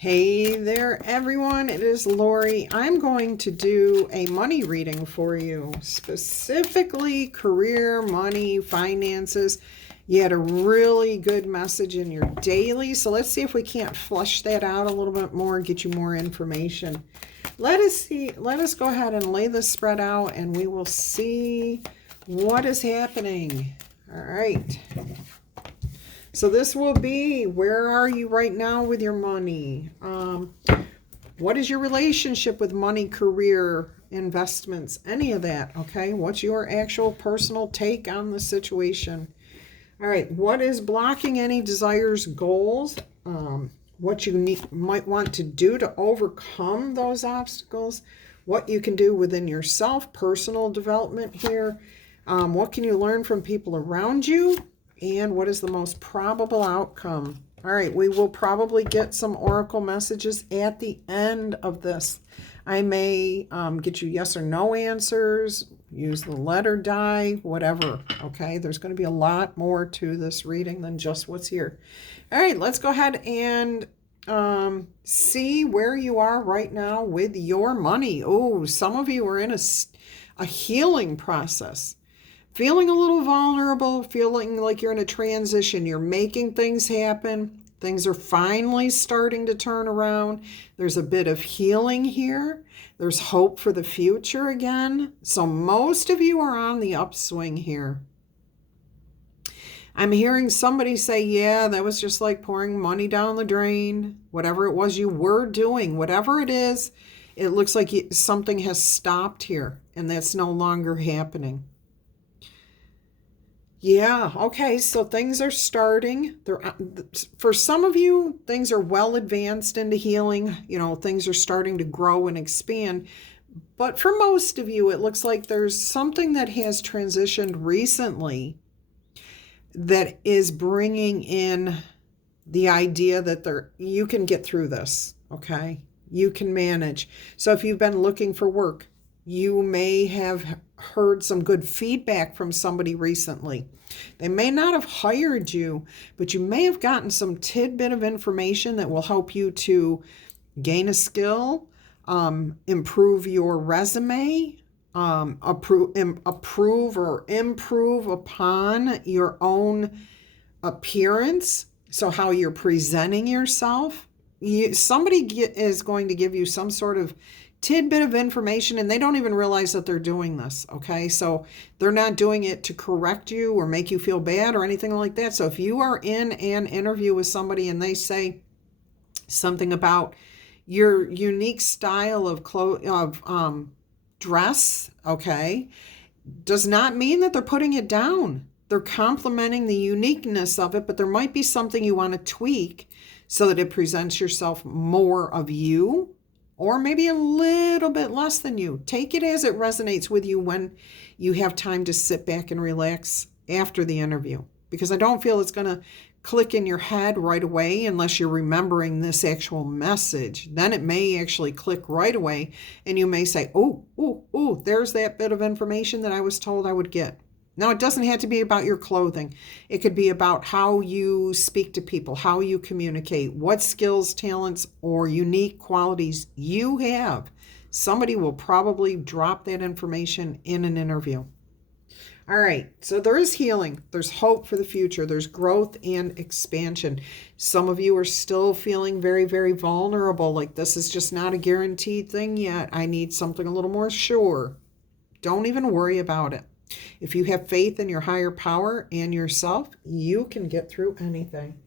Hey there, everyone. It is Laurie. I'm going to do a money reading for you, specifically career, money, finances. You had a really good message in your daily, so let's see if we can't flush that out a little bit more and get you more information. Let us go ahead and lay this spread out, and we will see what is happening. All right. So this will be, where are you right now with your money? What is your relationship with money, career, investments, any of that, okay? What's your actual personal take on the situation? All right, what is blocking any desires, goals? What you might want to do to overcome those obstacles? What you can do within yourself, personal development here. What can you learn from people around you? And what is the most probable outcome? All right, we will probably get some oracle messages at the end of this. I may get you yes or no answers, use the letter die, whatever, okay? There's going to be a lot more to this reading than just what's here. All right, let's go ahead and see where you are right now with your money. Oh, some of you are in a healing process. Feeling a little vulnerable, feeling like you're in a transition. You're making things happen. Things are finally starting to turn around. There's a bit of healing here. There's hope for the future again. So most of you are on the upswing here. I'm hearing somebody say, yeah, that was just like pouring money down the drain. Whatever it was you were doing, whatever it is, it looks like something has stopped here and that's no longer happening. Yeah, okay, so things are starting. For some of you, things are well advanced into healing. You know, things are starting to grow and expand. But for most of you, it looks like there's something that has transitioned recently that is bringing in the idea that you can get through this, okay? You can manage. So if you've been looking for work, you may have heard some good feedback from somebody recently. They may not have hired you, but you may have gotten some tidbit of information that will help you to gain a skill, improve your resume, approve or improve upon your own appearance. So how you're presenting yourself. Somebody is going to give you some sort of tidbit of information, and they don't even realize that they're doing this, okay? So they're not doing it to correct you or make you feel bad or anything like that. So if you are in an interview with somebody and they say something about your unique style of dress, okay, does not mean that they're putting it down. They're complimenting the uniqueness of it, but there might be something you want to tweak so that it presents yourself more of you, or maybe a little bit less than you. Take it as it resonates with you when you have time to sit back and relax after the interview. Because I don't feel it's going to click in your head right away unless you're remembering this actual message. Then it may actually click right away and you may say, oh, there's that bit of information that I was told I would get. Now, it doesn't have to be about your clothing. It could be about how you speak to people, how you communicate, what skills, talents, or unique qualities you have. Somebody will probably drop that information in an interview. All right, so there is healing. There's hope for the future. There's growth and expansion. Some of you are still feeling very, very vulnerable, like this is just not a guaranteed thing yet. I need something a little more sure. Don't even worry about it. If you have faith in your higher power and yourself, you can get through anything.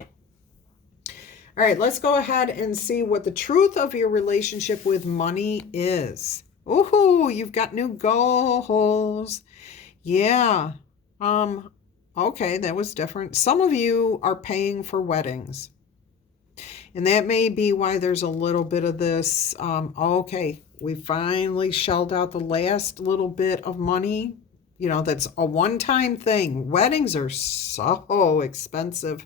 All right, let's go ahead and see what the truth of your relationship with money is. Ooh, you've got new goals. Yeah. Okay, that was different. Some of you are paying for weddings. And that may be why there's a little bit of this, okay, we finally shelled out the last little bit of money. You know, that's a one-time thing. Weddings are so expensive.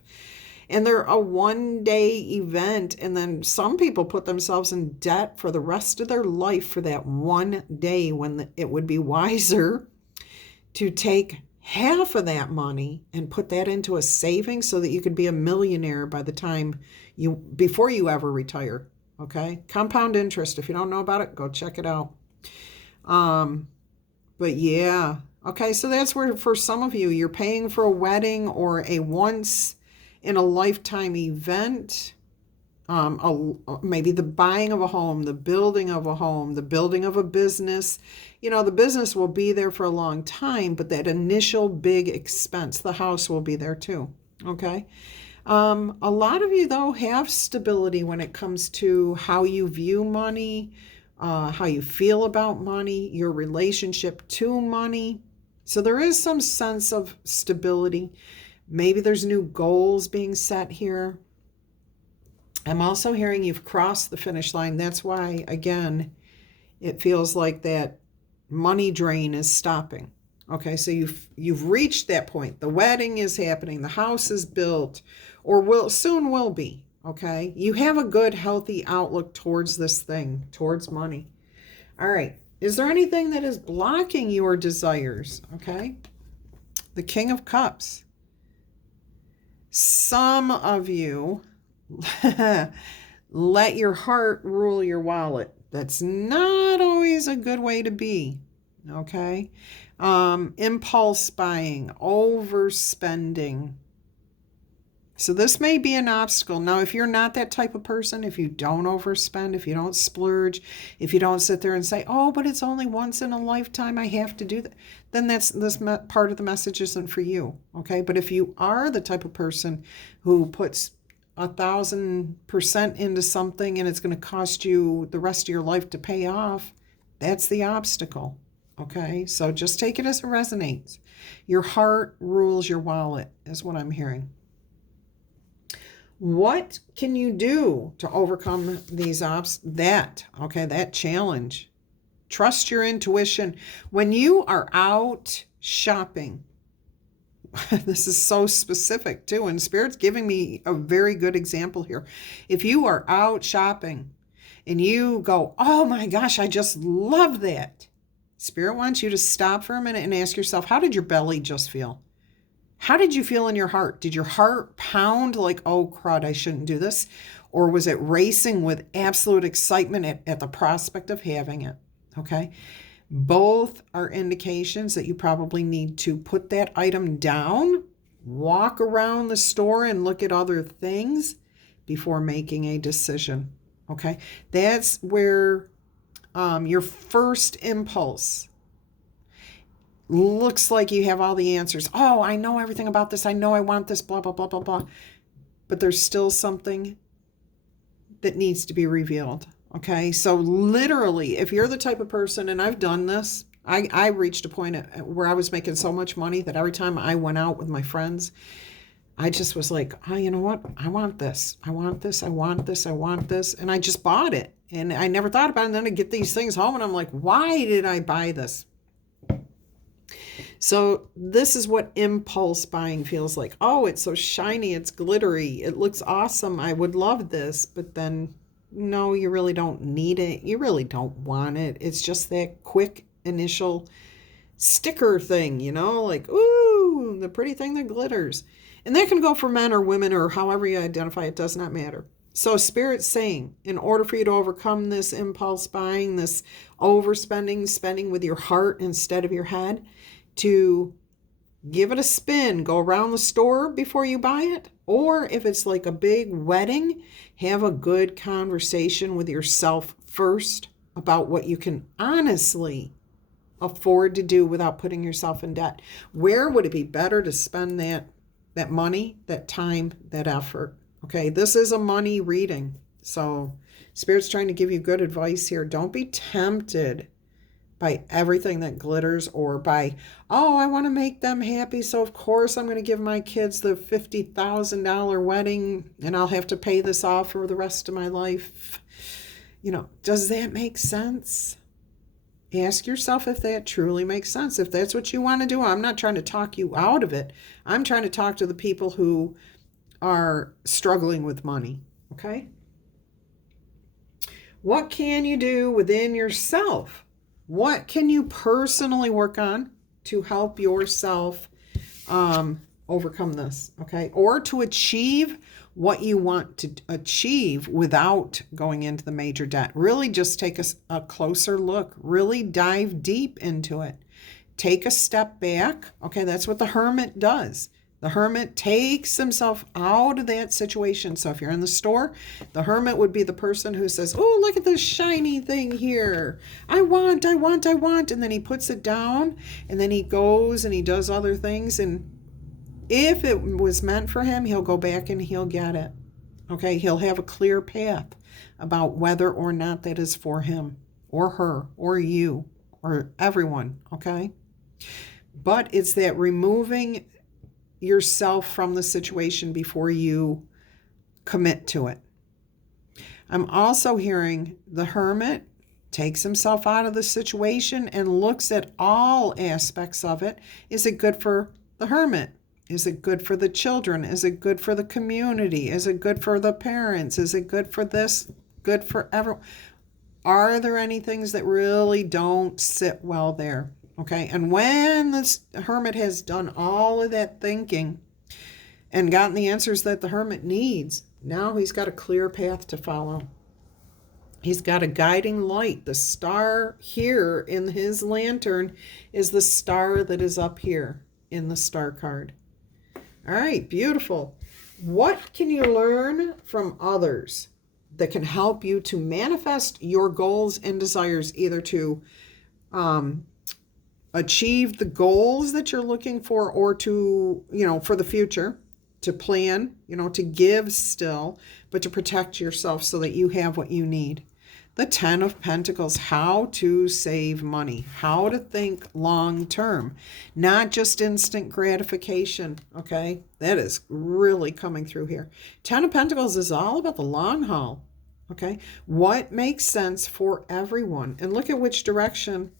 And they're a one-day event. And then some people put themselves in debt for the rest of their life for that one day when it would be wiser to take half of that money and put that into a savings so that you could be a millionaire by the time before you ever retire. Okay? Compound interest. If you don't know about it, go check it out. But yeah. Okay, so that's where for some of you, you're paying for a wedding or a once in a lifetime event. Maybe the buying of a home, the building of a home, the building of a business. The business will be there for a long time, but that initial big expense, the house will be there too. Okay. A lot of you, though, have stability when it comes to how you view money, how you feel about money, your relationship to money. So there is some sense of stability. Maybe there's new goals being set here. I'm also hearing you've crossed the finish line. That's why, again, it feels like that money drain is stopping. Okay, so you've reached that point. The wedding is happening. The house is built, or soon will be. Okay, you have a good, healthy outlook towards this thing, towards money. All right, is there anything that is blocking your desires? Okay, the King of Cups. Some of you let your heart rule your wallet. That's not always a good way to be. Okay. Impulse buying, overspending. So this may be an obstacle. Now, if you're not that type of person, if you don't overspend, if you don't splurge, if you don't sit there and say, oh, but it's only once in a lifetime, I have to do that, then this part of the message isn't for you. Okay. But if you are the type of person who puts 1,000% into something and it's going to cost you the rest of your life to pay off, that's the obstacle. Okay, so just take it as it resonates. Your heart rules your wallet, is what I'm hearing. What can you do to overcome these that challenge? Trust your intuition. When you are out shopping, this is so specific too, and Spirit's giving me a very good example here. If you are out shopping and you go, oh my gosh, I just love that. Spirit wants you to stop for a minute and ask yourself, how did your belly just feel? How did you feel in your heart? Did your heart pound like, oh crud, I shouldn't do this? Or was it racing with absolute excitement at the prospect of having it? Okay. Both are indications that you probably need to put that item down, walk around the store and look at other things before making a decision. Okay. That's where your first impulse looks like you have all the answers. Oh, I know everything about this. I know I want this, blah, blah, blah, blah, blah. But there's still something that needs to be revealed. Okay. So literally, if you're the type of person, and I've done this, I reached a point where I was making so much money that every time I went out with my friends, I just was like, oh, you know what? I want this. I want this. I want this. I want this. And I just bought it. And I never thought about it. And then I get these things home and I'm like, why did I buy this? So this is what impulse buying feels like. Oh, it's so shiny. It's glittery. It looks awesome. I would love this. But then, no, you really don't need it. You really don't want it. It's just that quick initial sticker thing, like, ooh, the pretty thing that glitters. And that can go for men or women or however you identify. It does not matter. So Spirit's saying, in order for you to overcome this impulse buying, this overspending, spending with your heart instead of your head, to give it a spin, go around the store before you buy it. Or if it's like a big wedding, have a good conversation with yourself first about what you can honestly afford to do without putting yourself in debt. Where would it be better to spend that money, that time, that effort? Okay, this is a money reading. So Spirit's trying to give you good advice here. Don't be tempted by everything that glitters or by, oh, I want to make them happy. So of course I'm going to give my kids the $50,000 wedding and I'll have to pay this off for the rest of my life. Does that make sense? Ask yourself if that truly makes sense. If that's what you want to do, I'm not trying to talk you out of it. I'm trying to talk to the people who are struggling with money. Okay? What can you do within yourself? What can you personally work on to help yourself overcome this, okay? Or to achieve what you want to achieve without going into the major debt. Really just take a closer look. Really dive deep into it. Take a step back. Okay, that's what the hermit does. The hermit takes himself out of that situation. So if you're in the store, the hermit would be the person who says, oh, look at this shiny thing here. I want. And then he puts it down, and then he goes and he does other things. And if it was meant for him, he'll go back and he'll get it. Okay, he'll have a clear path about whether or not that is for him or her or you or everyone. Okay, but it's that removing yourself from the situation before you commit to it. I'm also hearing the hermit takes himself out of the situation and looks at all aspects of it. Is it good for the hermit? Is it good for the children? Is it good for the community? Is it good for the parents? Is it good for this? Good for everyone? Are there any things that really don't sit well there? Okay, and when this hermit has done all of that thinking and gotten the answers that the hermit needs, now he's got a clear path to follow. He's got a guiding light. The star here in his lantern is the star that is up here in the star card. All right, beautiful. What can you learn from others that can help you to manifest your goals and desires, either to achieve the goals that you're looking for, or to, for the future, to plan, to give still, but to protect yourself so that you have what you need? The 10 of Pentacles, how to save money, how to think long term, not just instant gratification, okay? That is really coming through here. 10 of Pentacles is all about the long haul, okay? What makes sense for everyone? And look at which direction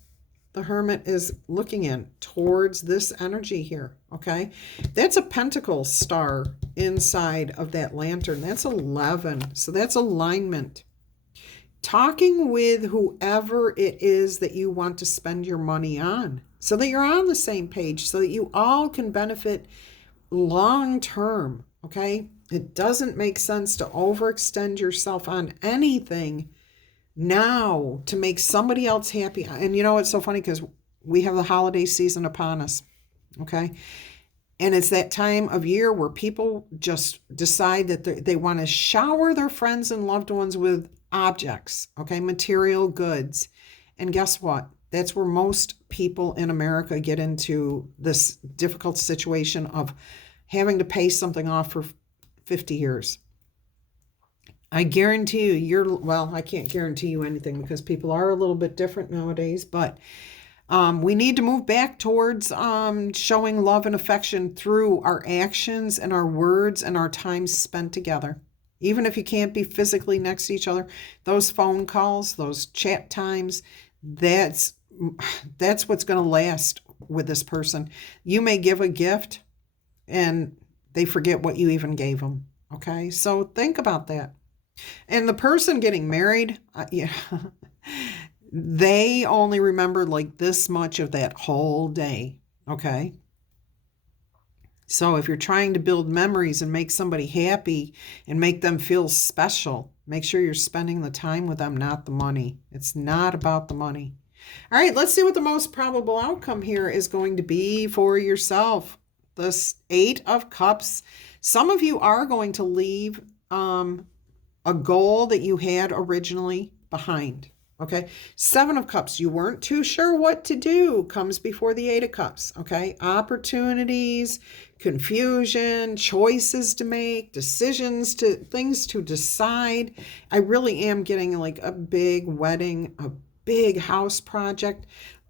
the hermit is looking in, towards this energy here, okay? That's a pentacle star inside of that lantern. That's 11, so that's alignment. Talking with whoever it is that you want to spend your money on, so that you're on the same page, so that you all can benefit long term, okay? It doesn't make sense to overextend yourself on anything now to make somebody else happy. And it's so funny because we have the holiday season upon us, okay? And it's that time of year where people just decide that they want to shower their friends and loved ones with objects, okay, material goods. And guess what? That's where most people in America get into this difficult situation of having to pay something off for 50 years. I guarantee you, I can't guarantee you anything because people are a little bit different nowadays, but we need to move back towards showing love and affection through our actions and our words and our time spent together. Even if you can't be physically next to each other, those phone calls, those chat times, that's what's going to last with this person. You may give a gift and they forget what you even gave them. Okay, so think about that. And the person getting married, they only remember like this much of that whole day. Okay. So if you're trying to build memories and make somebody happy and make them feel special, make sure you're spending the time with them, not the money. It's not about the money. All right, let's see what the most probable outcome here is going to be for yourself. The 8 of Cups. Some of you are going to leave a goal that you had originally behind. Okay, 7 of Cups, you weren't too sure what to do, comes before the 8 of Cups. Okay, opportunities, confusion, choices to make, things to decide. I really am getting like a big wedding, a big house project.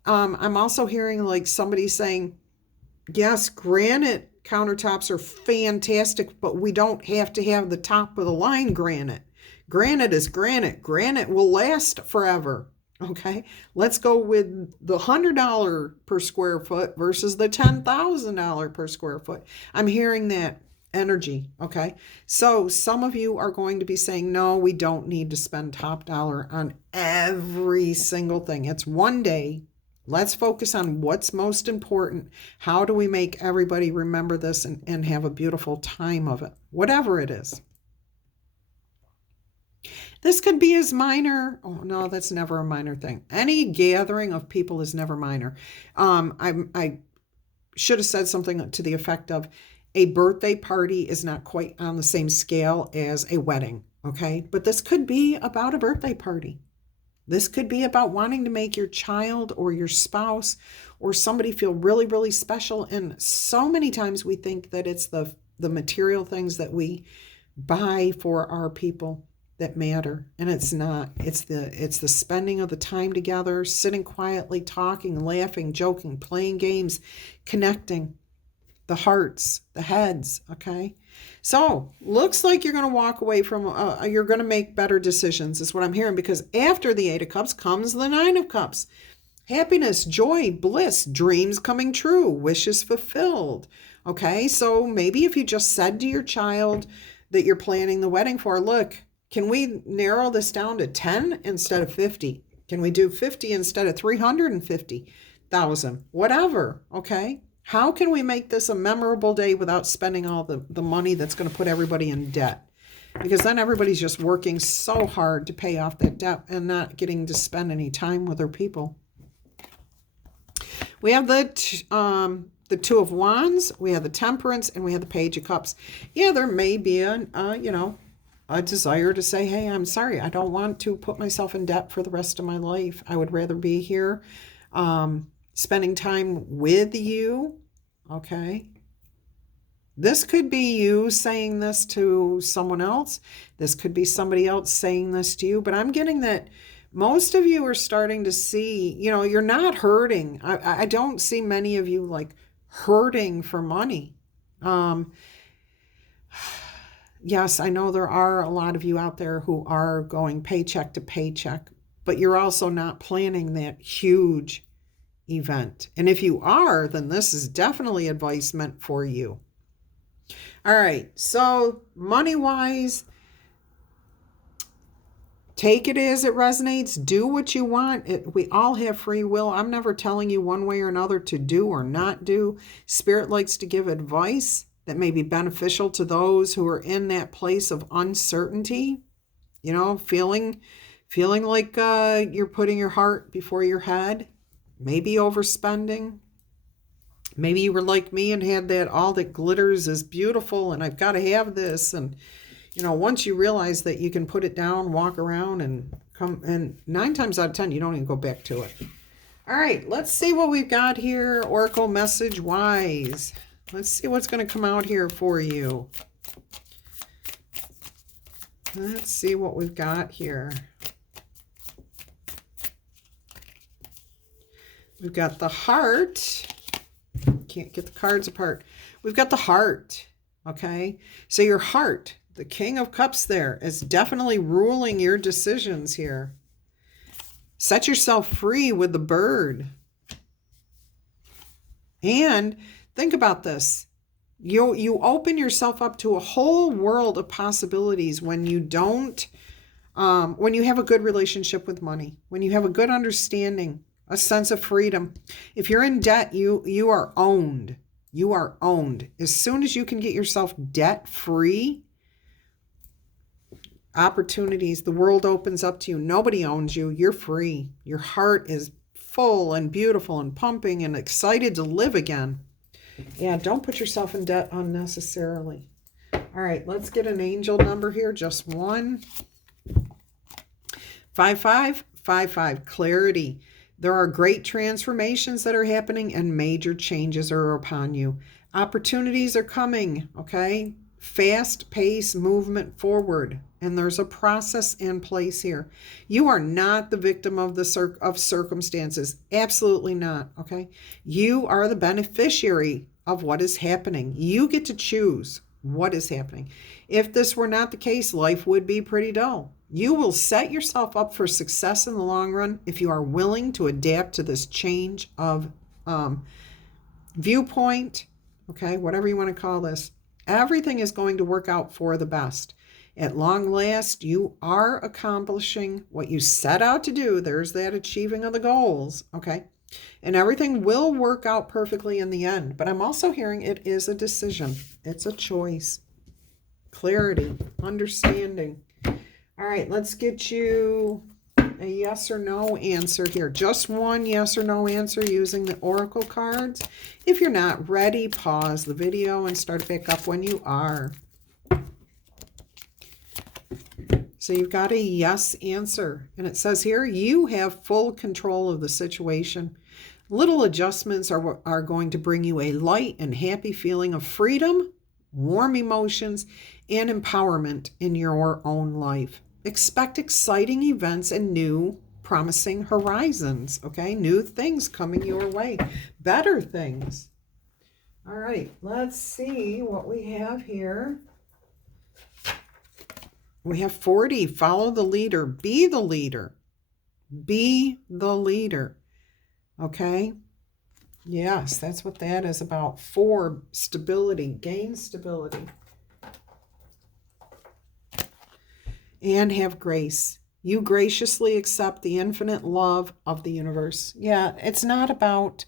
I'm also hearing like somebody saying, yes, granite countertops are fantastic, but we don't have to have the top of the line granite. Granite is granite. Granite will last forever. Okay, let's go with the $100 per square foot versus the $10,000 per square foot. I'm hearing that energy. Okay, so some of you are going to be saying, no, we don't need to spend top dollar on every single thing. It's one day. Let's focus on what's most important. How do we make everybody remember this and have a beautiful time of it, whatever it is. This could be as minor. Oh, no, that's never a minor thing. Any gathering of people is never minor. I should have said something to the effect of a birthday party is not quite on the same scale as a wedding, okay? But this could be about a birthday party. This could be about wanting to make your child or your spouse or somebody feel really, really special. And so many times we think that it's the material things that we buy for our people that matter, and it's not. It's the spending of the time together, sitting quietly, talking, laughing, joking, playing games, connecting, the hearts, the heads, okay? So looks like you're going to walk away from, you're going to make better decisions is what I'm hearing, because after the 8 of Cups comes the 9 of Cups. Happiness, joy, bliss, dreams coming true, wishes fulfilled, okay? So maybe if you just said to your child that you're planning the wedding for, look, can we narrow this down to 10 instead of 50? Can we do 50 instead of 350,000? Whatever, okay? How can we make this a memorable day without spending all the money that's going to put everybody in debt? Because then everybody's just working so hard to pay off that debt and not getting to spend any time with their people. We have the 2 of Wands, we have the Temperance, and we have the Page of Cups. Yeah, there may be a desire to say, hey, I'm sorry, I don't want to put myself in debt for the rest of my life. I would rather be here spending time with you, okay? This could be you saying this to someone else. This could be somebody else saying this to you. But I'm getting that most of you are starting to see, you're not hurting. I don't see many of you like hurting for money. Yes, I know there are a lot of you out there who are going paycheck to paycheck, but you're also not planning that huge event. And if you are, then this is definitely advice meant for you. All right, so money-wise, take it as it resonates. Do what you want. We all have free will. I'm never telling you one way or another to do or not do. Spirit likes to give advice that may be beneficial to those who are in that place of uncertainty, feeling like you're putting your heart before your head, maybe overspending. Maybe you were like me and had that all that glitters is beautiful and I've got to have this. And, once you realize that you can put it down, walk around and come, and 9 times out of 10, you don't even go back to it. All right, let's see what we've got here. Oracle message wise. Let's see what's going to come out here for you. Let's see what we've got here. We've got the heart. Can't get the cards apart. We've got the heart, okay? So your heart, the King of Cups there, is definitely ruling your decisions here. Set yourself free with the bird. And think about this. You open yourself up to a whole world of possibilities when you don't, when you have a good relationship with money, when you have a good understanding, a sense of freedom. If you're in debt, you are owned. You are owned. As soon as you can get yourself debt free, opportunities, the world opens up to you. Nobody owns you. You're free. Your heart is full and beautiful and pumping and excited to live again. Yeah, don't put yourself in debt unnecessarily. All right, let's get an angel number here. Just one. 5555, clarity. There are great transformations that are happening and major changes are upon you. Opportunities are coming, okay? Fast pace movement forward. And there's a process in place here. You are not the victim of of circumstances. Absolutely not, okay? You are the beneficiary of what is happening. You get to choose what is happening. If this were not the case, life would be pretty dull. You will set yourself up for success in the long run if you are willing to adapt to this change of viewpoint, okay, whatever you want to call this. Everything is going to work out for the best. At long last, you are accomplishing what you set out to do. There's that achieving of the goals, okay? And everything will work out perfectly in the end. But I'm also hearing it is a decision. It's a choice. Clarity, understanding. All right, let's get you a yes or no answer here. Just one yes or no answer using the oracle cards. If you're not ready, pause the video and start back up when you are. So you've got a yes answer. And it says here, you have full control of the situation. Little adjustments are going to bring you a light and happy feeling of freedom, warm emotions, and empowerment in your own life. Expect exciting events and new promising horizons, okay? New things coming your way, better things. All right, let's see what we have here. We have 40, follow the leader, be the leader, be the leader, okay? Yes, that's what that is about. 4, stability, gain stability. And have grace. You graciously accept the infinite love of the universe. Yeah, it's not about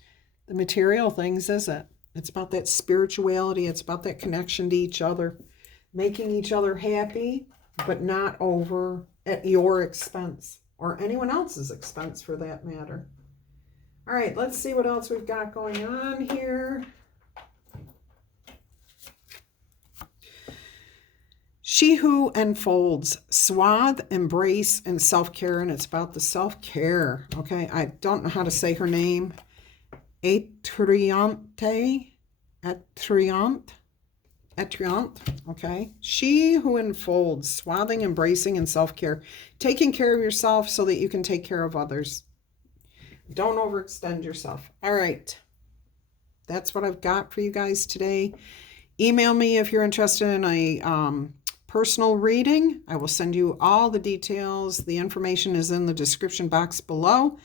the material things, is it? It's about that spirituality. It's about that connection to each other, making each other happy, but not over at your expense or anyone else's expense for that matter. All right, let's see what else we've got going on here. She who enfolds, swathe, embrace, and self-care. And it's about the self-care. Okay, I don't know how to say her name. Etriante. Okay. She who enfolds, swathing, embracing, and self-care. Taking care of yourself so that you can take care of others. Don't overextend yourself. All right. That's what I've got for you guys today. Email me if you're interested in a personal reading. I will send you all the details. The information is in the description box below.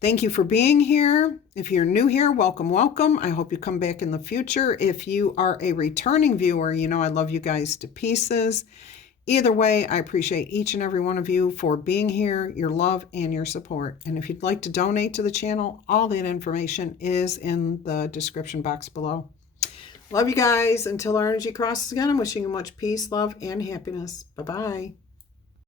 Thank you for being here. If you're new here, welcome, welcome. I hope you come back in the future. If you are a returning viewer, you know I love you guys to pieces. Either way, I appreciate each and every one of you for being here, your love, and your support. And if you'd like to donate to the channel, all that information is in the description box below. Love you guys. Until our energy crosses again, I'm wishing you much peace, love, and happiness. Bye-bye.